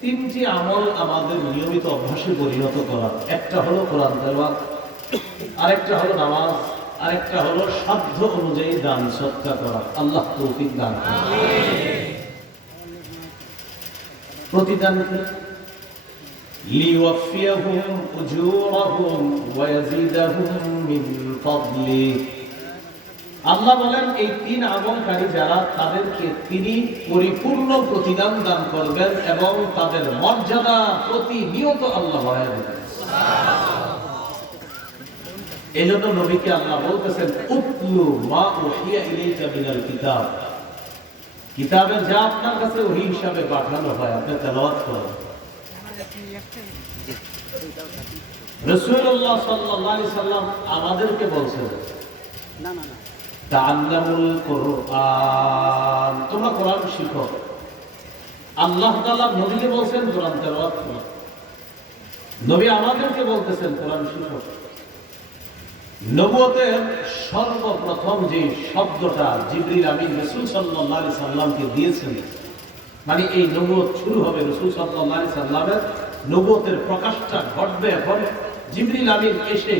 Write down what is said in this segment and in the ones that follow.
তিনটি আমল আমাদের নিয়মিত অভ্যাসে পরিণত করা। একটা হলো কোরআন তেলাওয়াত, আরেকটা হলো নামাজ, আরেকটা হলো সাধ্য অনুযায়ী দান, সৎকার করা। আল্লাহ তৌফিক দান প্রতিদান লিওয়াফিয়াহুম উজুরাহুম ওয়া ইয়াজিদাহুম মিন ফাদলি। আল্লাহ বলেন, এই তিন আমলকারী যারা, তাদেরকে তিনি পরিপূর্ণ প্রতিদান দান করবেন এবং তাদের মর্যাদা প্রতিনিয়ত আল্লাহ এই জন্য নবীকে আল্লাহ বলতেছেন মা কিতাব। কিতাবের যা আপনার কাছে ওহি হিসাবে পাঠানো হয়, আপনি তেলাওয়াত করেন। সাল্লাম আমাদেরকে বলছেন তাআল্লামুল কুরআন। তোমরা কোরআন শিখো। আল্লাহ তাআলা নবীকে বলছেন, কোরআন তেলাওয়াত করো। নবী আমাদেরকে বলতেছেন, কোরআন শিখো। নবুয়তের সর্বপ্রথম যে শব্দটা জিবরিল আমিন রাসূল সাল্লাল্লাহু আলাইহি সাল্লামকে দিয়েছেন মানে এই নবুয়ত শুরু হবে রাসূল সাল্লাল্লাহু আলাইহি সাল্লামের নবুয়তের প্রকাশটা ঘটবে এখন জিবরিল আমিন এসে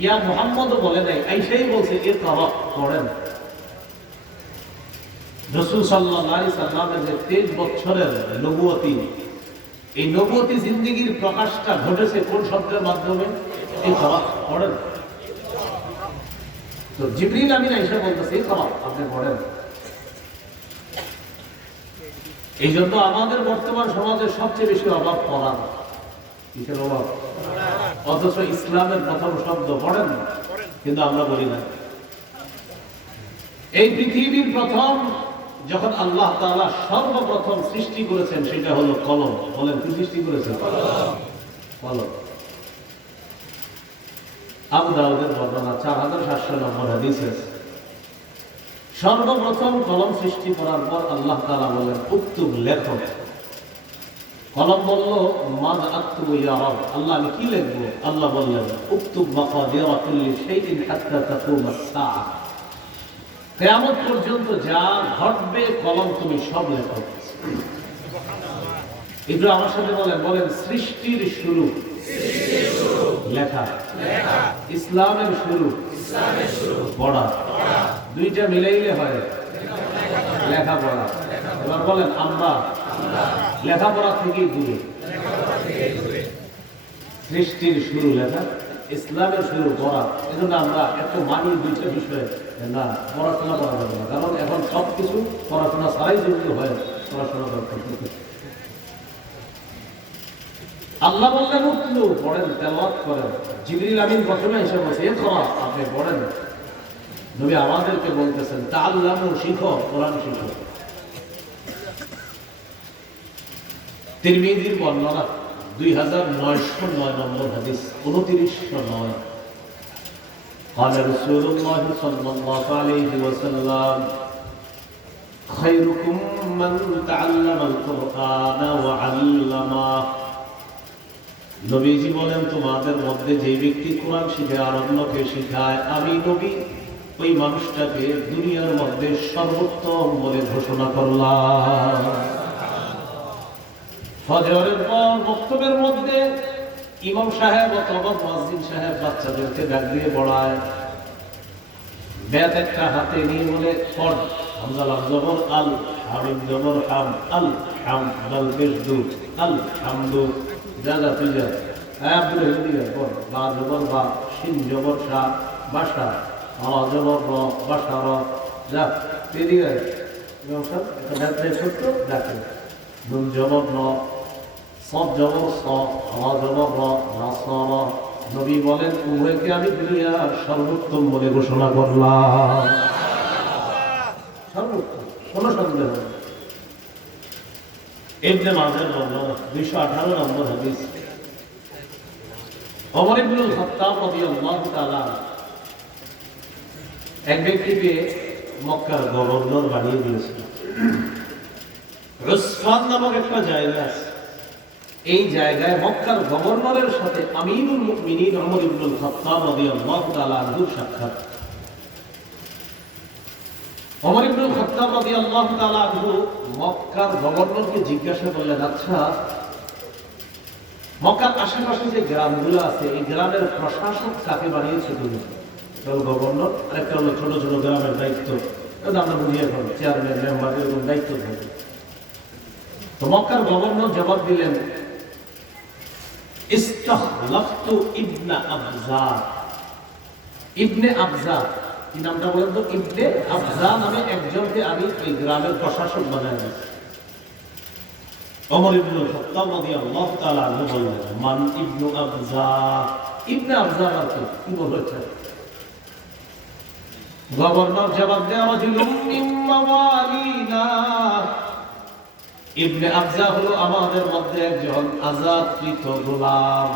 ইয়া মুহাম্মদও বলে নাই, আইসাই বলছে, এ তাওয়া পড়েন রাসূল সাল্লাল্লাহু আলাইহি সাল্লামের যে 23 বছরের নবুয়তি, এই নবুয়তি জিন্দেগীর প্রকাশটা ঘটেছে কোন শব্দের মাধ্যমে? এই তাওয়া পড়েন তো জিবরিল আমিন আইসা বলতেছে এই খাবার আপনি পড়েন এই জন্য আমাদের বর্তমান সমাজে সবচেয়ে বেশি অভাব পড়ার কিসের অভাব? অথচ ইসলামের প্রথম শব্দ পড়েন কিন্তু আমরা বলি না। এই পৃথিবীর প্রথম, যখন আল্লাহ তাআলা সর্বপ্রথম সৃষ্টি করেছেন, সেটা হলো কলম। বলেন, কি সৃষ্টি করেছেন? কলম। আবু বর্ণনা চার হাজার সাতশো নম্বর হাদিসে সর্বপ্রথম কলম সৃষ্টি করার পর আল্লাহ তাআলা বলেন উক্তুব লেখক। কলম বলল আল্লাহ আমি কি লিখব? আল্লাহ বললেন পর্যন্ত যা ঘটবে, কলম তুমি সব লেখো। একটু আমার সাথে বলেন বলেন, সৃষ্টির শুরু। লেখা। ইসলামের শুরু। পড়া। দুইটা মিলাইলে হয়। লেখাপড়া এবার বলেন আমরা লেখাপড়া থেকেই দূরে। সৃষ্টির শুরু লেখা, ইসলামের শুরু পড়া, এজন্য আমরা এত মানি দুইটা বিষয়ে না পড়াশোনা করা যাবে না। কারণ এখন সব কিছু পড়াশোনা ছাড়াই যদি হয়, পড়াশোনা দরকার আল্লাহ বললেন উঠলু পড়েন, তেলাওয়াত করেন। জিবরিল আমিন প্রথমে এসে বলছে এ করা আপনি পড়েন। নবী আমাদেরকে বলতেছেন তা আল্লাহ শিখো, কোরআন শিখো। তিরমিজির বর্ণনা দুই হাজার নয়শো নয় নম্বর হাদিস উনত্রিশশো নয় قال رسول الله صلى الله عليه وسلم خيركم من تعلم القرآن وعلمه নবীজি বলেন তোমাদের মধ্যে যে ব্যক্তি কোরআন শিখে আর অন্যকে শিখায় আমি নবী ওই মানুষটাকে দুনিয়ার মধ্যে সর্বোত্তম বলে ঘোষণা করলাম ফজরের পর বক্তব্যের মধ্যে ইমাম সাহেব অথবা মসজিদ সাহেব বাচ্চাদেরকে ডাক দিয়ে পড়ায় ব্যাত একটা হাতে নিয়ে বলে ফট আল হামিদ জবর, হাম, আল হাম দাল বেশ দু আল যা যা, তুই যা। হ্যাঁ আব্দুল বল বা জবর, বা শিন জবর শাহ বাসা আলা জবর, র বাসা র, যা। সাহেব একটা ছোট্ট, ডাকে নুন জবর সব জবর স র জবর র নবী বলেন, উভয়কে আমি দুনিয়ার সর্বোত্তম বলে ঘোষণা করলাম। সর্বোত্তম, কোনো সন্দেহ ইবনে মাজার বর্ণনা 218 নম্বর হাদিস। ওমর ইবনে খাত্তাব রাদিয়াল্লাহু তাআলা এক ব্যক্তিকে মক্কার গভর্নর বানিয়ে দিয়েছিল। রুসফান নামক একটা জায়গা আছে। এই জায়গায় মক্কার গভর্নরের সাথে আমিনুল মুমিনিন ওমর ইবনে খাত্তাব রাদিয়াল্লাহু তাআলা আনহু সাক্ষাৎ। ওমর ইবনে খাত্তাব রাদিয়াল্লাহু তাআলা আনহু মক্কার গভর্নরকে জিজ্ঞাসা করলেন আচ্ছা মক্কার আশেপাশে যে গ্রামগুলো আছে, এই গ্রামের প্রশাসক কাকে বানিয়েছে তুমি? গভর্নর আর একটা হলো ছোট ছোট গ্রামের দায়িত্ব। আমরা বুঝি এখন চেয়ারম্যান, মেম্বার, এরকম দায়িত্ব থাকে। মক্কার গভর্নর জবাব দিলেন ইবনা কি নামটা বলেন তো? ইবনে নামে একজনকে আমি গ্রামের প্রশাসক বানাই বললেন, মান ইবনু আবজা ইবনে আবজা আর কি বলেছে গভর্নর জবাব দেওয়া মাওয়ালিনা ইবনে আবজা হলো আমাদের মধ্যে একজন আজাদকৃত গোলাম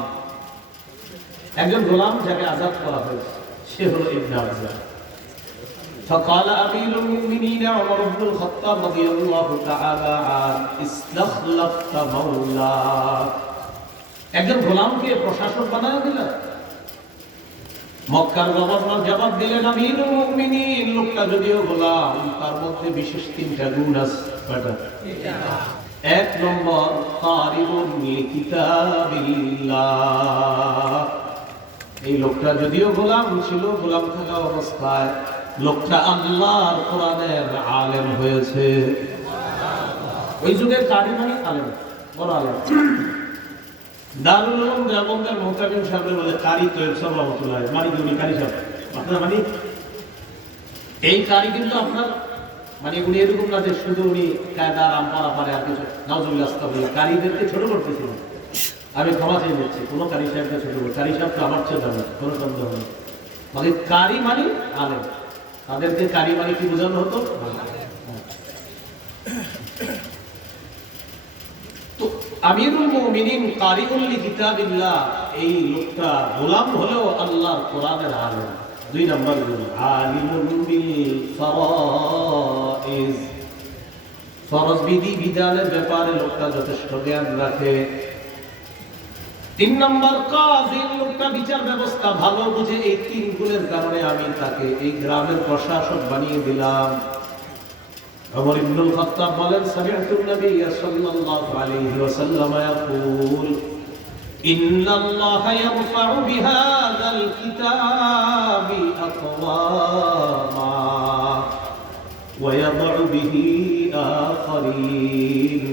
একজন গোলাম যাকে আজাদ করা হয়েছে সে হলো ইবনে আবজা فقال أمير المؤمنين عمر بن الخطاب رضي الله تعالى عنه استخلفت مولاك একজন গোলামকে প্রশাসক বানায় দিলেন মক্কার গভর্নর জবাব দিলেন আমির মুমিনিন লোকটা যদিও গোলাম তার মধ্যে বিশেষ তিনটা গুণ আছে কয়টা? এক নম্বর এই লোকটা যদিও গোলাম ছিল, গোলাম থাকা অবস্থায় লোকটা আল্লাহর কোরআনের আলেম হয়েছে। ওই যুগের কারি মানে আলেম, বড় আলেম। দারুল উলুম দেওবন্দের মোহতামিম সাহেব বলে কারি তো সব রহমতুল্লাহ। মানি কারি সাহেব। আপনার মানে এই কারি কিন্তু আপনার মানে উনি এরকম না যে শুধু উনি কায়দা রাম পারা পারে আর কিছু আস্তাবুল্লাহ কারিদেরকে ছোট করতেছিলেন আমি ক্ষমা চেয়ে নিচ্ছি, কোনো কারি সাহেবকে ছোট করে কারি সাহেব তো আমার চেয়ে দামি কোনো সন্দেহ নেই। মানে কারি মানে আলেম। তাদেরকে কারি মানে কি বোঝানো হতো? তো আমিরুল মুমিনিন কারিউল কিতাবিল্লাহ, এই লোকটা গোলাম হলেও আল্লাহর কোরআনের আলেম। দুই নম্বর আলিমুল বিল ফরাইজ ফরজ বিধি বিধানের ব্যাপারে লোকটা যথেষ্ট জ্ঞান রাখে তিন নম্বর কাজ এই লোকটা বিচার ব্যবস্থা ভালো বুঝে এই তিন গুণের কারণে আমি তাকে এই গ্রামের প্রশাসক বানিয়ে দিলাম عمر بن الخطاب قال سمعت النبي صلى الله عليه وسلم يقول إن الله يرفع بهذا الكتاب أقواما ويضع به آخرين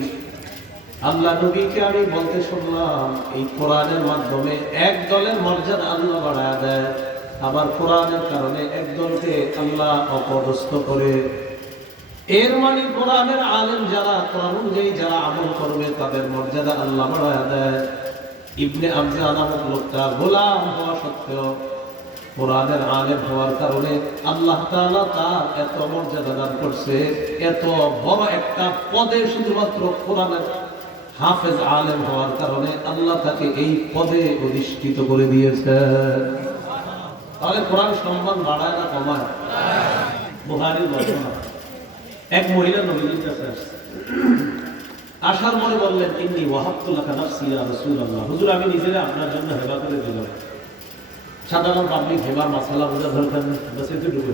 আল্লাহ নবীকে আমি বলতে শুনলাম এই কোরআনের মাধ্যমে এক দলের মর্যাদা আল্লাহ বাড়ায় দেয় আবার কোরআনের কারণে এক দলকে আল্লাহ অপদস্থ করে এর মানে কোরআনের আলেম যারা কোরআন অনুযায়ী যারা আমল করবে তাদের মর্যাদা আল্লাহ বাড়ায় দেয় ইবনে আবজা নামক লোকটা গোলাম হওয়া সত্ত্বেও কোরআনের আলেম হওয়ার কারণে আল্লাহ তাআলা তার এত মর্যাদা দান করছে, এত বড় একটা পদে শুধুমাত্র কোরআনের হাফেজ আলেম হওয়ার কারণে আল্লাহ তাকে এই পদে অধিষ্ঠিত করে দিয়েছে। তাহলে কোরআন সম্মান বাড়ায় না কমায়? বুহারির এক মহিলা নবীজির কাছে আসার পরে বললেন, ইন্নি ওয়াহাবতুল্লাহ নাফসি ইয়া রাসূলুল্লাহ। হুজুর, আমি নিজেরে আপনার জন্য হেবা করে দিলাম। সাধারণ পাবলিক হেবার মাসালা বোঝা দরকার নেই।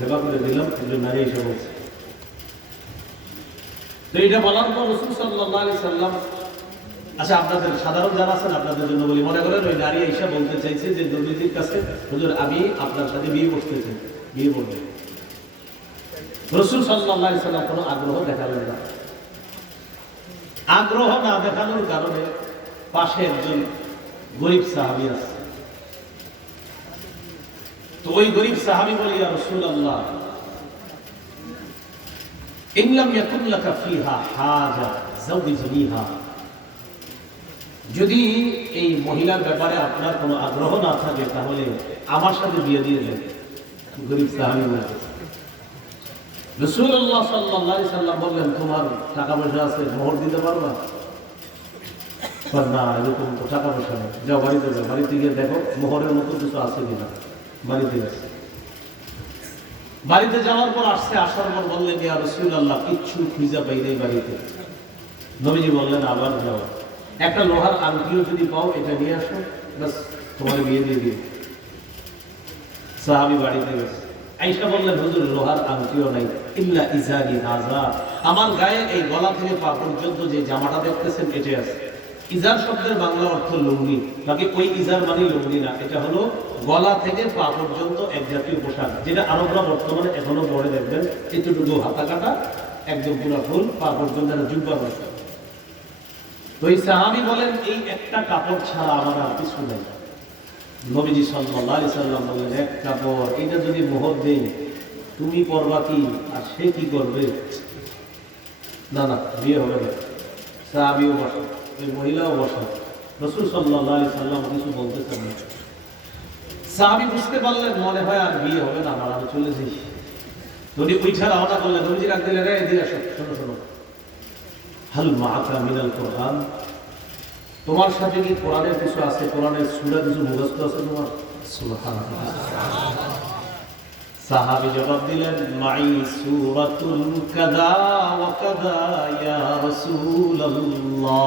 হেবা করে দিলাম একজন নারী এসে বলছে। তো এটা বলার পর রসুল সাল্লাহ আলি সাল্লাম আচ্ছা আপনাদের সাধারণ যারা আছেন, আপনাদের জন্য বলি, মনে করেন ওই নারী এসে বলতে চাইছে যে নবীজির কাছে, হুজুর, আমি আপনার সাথে বিয়ে করতে চাই, বিয়ে করব। রসুল সাল্লাহ সাল্লাম কোনো আগ্রহ দেখালেন না। আগ্রহ না দেখানোর কারণে পাশে একজন গরিব সাহাবি আছে। তো ওই গরিব সাহাবি বলি রসুল আল্লাহ ইংলাম ইয়াকুন লাকা ফিহা হাজা জাওজিনিহা যদি এই মহিলার ব্যাপারে আপনার কোনো আগ্রহ না থাকে তাহলে আমার সাথে বিয়ে দিয়ে দেন গরিব সাহাবি বলে। রসুল্লাহ সাল্লাহ সাল্লাম বললেন তোমার টাকা পয়সা আছে মোহর দিতে পারবা বলে, না এরকম তো টাকা পয়সা নেই। যাও বাড়িতে যাও বাড়িতে গিয়ে দেখো মোহরের মতো কিছু আছে কিনা। বাড়িতে আছে বাড়িতে যাওয়ার পর আসছে, আসার পর বললেন ইয়া রসুল আল্লাহ কিচ্ছু খুঁজে পাই নেই বাড়িতে। নবীজি বললেন, আবার যাও। একটা লোহার আংটিও যদি পাও, এটা নিয়ে আসো। বাস তোমার বিয়ে দিয়ে দিও। সাহাবি বাড়িতে গেছে। আইসা বললেন, হুজুর, লোহার আংটিও নাই। ইল্লা ইজারি হাজা আমার গায়ে এই গলা থেকে পা পর্যন্ত যে জামাটা দেখতেছেন এটে আছে। ইজার শব্দের বাংলা অর্থ লুঙ্গি বাকি ওই ইজার মানে লুঙ্গি না, এটা হলো গলা থেকে পা পর্যন্ত এক জাতীয় পোশাক, যেটা আরবরা বর্তমানে এখনও পরে দেখবেন, এতটুকু হাতা কাটা একদম পুরো ফুল, পা পর্যন্ত একটা জুব্বা এই সাহাবি বলেন, এই একটা কাপড় ছাড়া আমার আর কিছু নেই। নবীজি আলাইহি সাল্লাম বললেন এক কাপড়, এটা যদি মোহর দেই, তুমি করবা কি? আর সে কি করবে? না না, বিয়ে হবে না। সাহাবিও বসা ওই মহিলাও বসা রসুল সাল্লাহ সাল্লাম কিছু বুঝতে মনে হয় আর বিয়ে হবে না, আমার আমি চলে যাই। রওনা রাখ রে আসো, শোনো শোনো। হাল মাকা মিনাল কোরআন? তোমার সাথে কি কোরআনের কিছু আছে? কোরআনের সুরা কিছু মুখস্থ আছে তোমার? সাহাবি জবাব দিলেন, মাই সূরাতুল কাদা ওয়া কাদা ইয়া রাসূলুল্লাহ।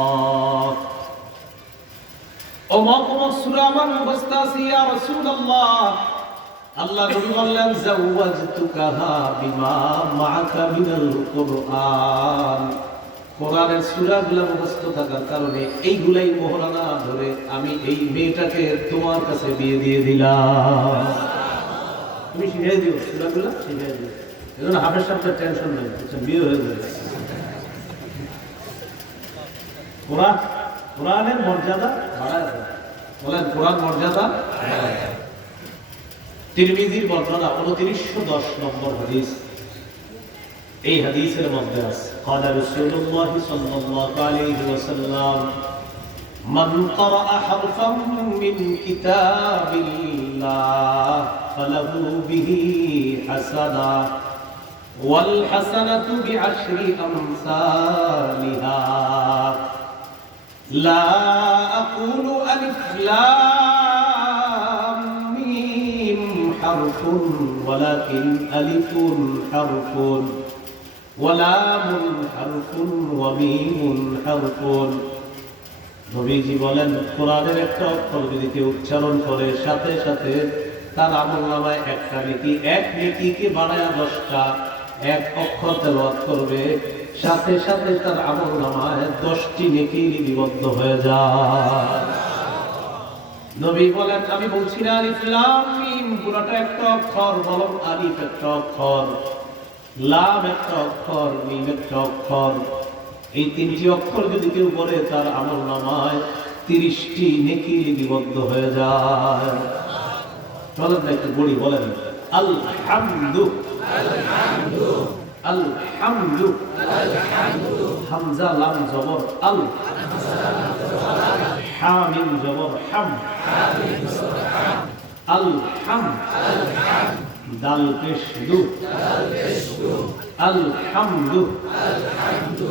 সূরা আমার মুখস্থ আছে ইয়া রাসূলুল্লাহ। আল্লাহ নবী বললেন বিমা মাআকা মিনাল কুরআন। কোরআনের সূরাগুলো মুখস্থ থাকার কারণে এইগুলাই মোহরানা ধরে আমি এই মেয়েটাকে তোমার কাছে বিয়ে দিয়ে দিলাম। তুমি শিখিয়ে দিও সূরাগুলো শিখিয়ে দিও এজন্য হাফেজ সাহেবের টেনশন নেই আচ্ছা বিয়ে হয়ে যাবে কোরআন কোরআনের মর্যাদা বাড়ায় দেয়। বলেন কোরআন মর্যাদা বাড়ায় দেয়। তিরমিজির বর্ণনা উনত্রিশশো দশ নম্বর হাদিস এই হাদিসের মধ্যে আছে قال رسول الله صلى الله عليه وسلم من قرأ حرفا من كتاب الله فله به حسنة والحسنة بعشر أمثالها. لا أقول ألف لام ميم حرف ولكن ألف حرف ولام حرف وميم حرف. নবীজি বলেন, কোরআনের একটা অক্ষর যদি কেউ উচ্চারণ করে, সাথে সাথে তার আমল নামায় একটা নীতি এক নীতিকে বাড়ায় দশটা, এক অক্ষর তেলাওয়াত করবে, সাথে সাথে তার আমল নামায় দশটি নেকি লিপিবদ্ধ হয়ে যায়। নবী বলেন, আমি বলছি না আলিফ লাম মিম পুরোটা একটা অক্ষর বলম আলিফ একটা অক্ষর, লাম একটা অক্ষর, মিম একটা অক্ষর এই তিনটি অক্ষর যদি কেউ পড়ে তার আমল নামায় তিরিশটি নেকি লিপিবদ্ধ হয়ে যায়। চলেন না একটু বড়ি বলেন, আলহামদু। আলহামদু। হামজা, লাম, জবর, আল। হামিম, জবর, হাম। আল, হাম। দাল, পেশ, দু। আলহামদু আলহামদু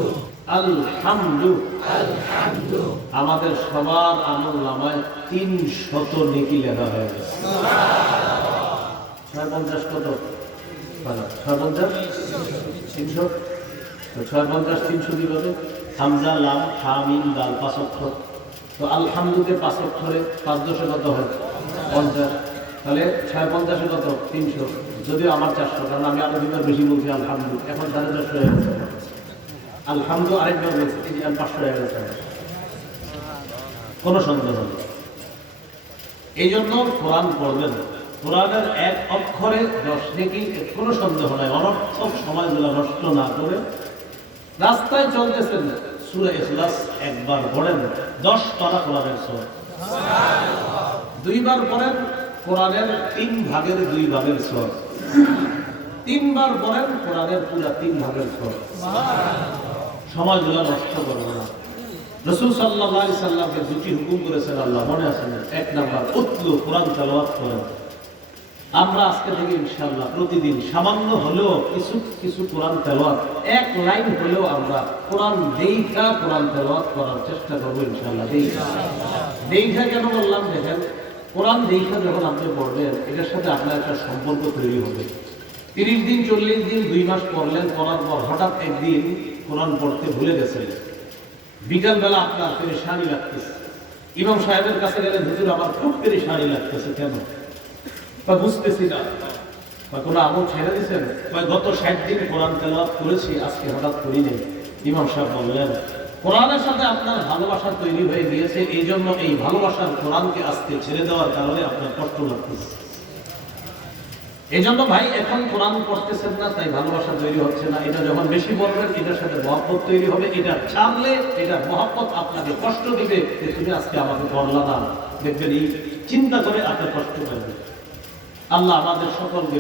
আমাদের সবার আমল নামায় তিন শত নেকি লেখা হয়ে গেছে। ছয় পঞ্চাশ কত? ছয় পঞ্চাশ তিনশো? তো ছয় পঞ্চাশ তিনশো কীভাবে হামজা লাম হামিম দাল পাঁচ অক্ষর তো আলহামদুকে পাঁচ অক্ষরে পাঁচ দশে কত হয়? পঞ্চাশ। তাহলে ছয় পঞ্চাশে কত? তিনশো। যদিও আমার চারশো কারণ আমি আরও দুবার বেশি বলছি আলহামদু। এখন সাড়ে চারশো হয়ে গেছে। আলহামদু হয়ে কোনো সন্দেহ নেই। এই জন্য কোরআন পড়বেন। কোরআনের এক অক্ষরে দশ নেকি কোনো সন্দেহ নাই। অনর্থক সময়গুলো নষ্ট না করে রাস্তায় চলতেছেন সুরে ইখলাস একবার পড়েন। দশ পারা কোরআনের সর। দুইবার পড়েন কোরআনের তিন ভাগের দুই ভাগের সর। তিনবার পড়েন কোরআনের পুরা তিন ভাগের সর। সময়গুলো নষ্ট করবে না। রসুল সাল্লাহ সাল্লামকে দুটি হুকুম করেছেন আল্লাহ, মনে আছে না? এক নাম্বার, উতলু কোরআন তেলাওয়াত করেন। আমরা আজকে থেকে ইনশাল্লাহ প্রতিদিন সামান্য হলেও কিছু কিছু কোরআন তেলাওয়াত, এক লাইন হলেও আমরা কোরআন দেইখা কোরআন তেলাওয়াত করার চেষ্টা করব ইনশাআল্লাহ। দেইখা। দেইখা কেন বললাম দেখেন? কোরআন দেইখা যখন আপনি পড়বেন, এটার সাথে আপনার একটা সম্পর্ক তৈরি হবে। তিরিশ দিন, চল্লিশ দিন, দুই মাস পড়লেন, পড়ার পর হঠাৎ একদিন কোরআন পড়তে ভুলে গেছেন। বিকালবেলা আপনার পেরেশানি লাগতেছে। ইমাম সাহেবের কাছে গেলে হুজুর আমার খুব পেরেশানি লাগতেছে কেন? বা বুঝতেছি না। বা কোনো আমল ছেড়ে দিয়েছেন? বা গত ষাট দিন কোরআন তেলাওয়াত করেছি, আজকে হঠাৎ করি নেই। ইমাম সাহেব বললেন, কোরআনের সাথে আপনার ভালোবাসা তৈরি হয়ে গিয়েছে এই জন্য এই ভালোবাসার কোরআনকে আজকে ছেড়ে দেওয়ার কারণে আপনার কষ্ট লাগতেছে। এই জন্য ভাই, এখন কোরআন পড়তেছেন না, তাই ভালোবাসা তৈরি হচ্ছে না। এটা যখন বেশি বলবেন, এটার সাথে মহব্বত তৈরি হবে, এটা ছাড়লে এটা মহব্বত আপনাকে কষ্ট দিবে যে তুমি আজকে আমাকে পড়লা না। দেখবেন এই চিন্তা করে আপনার কষ্ট পাইবে আল্লাহ আমাদের সকলকে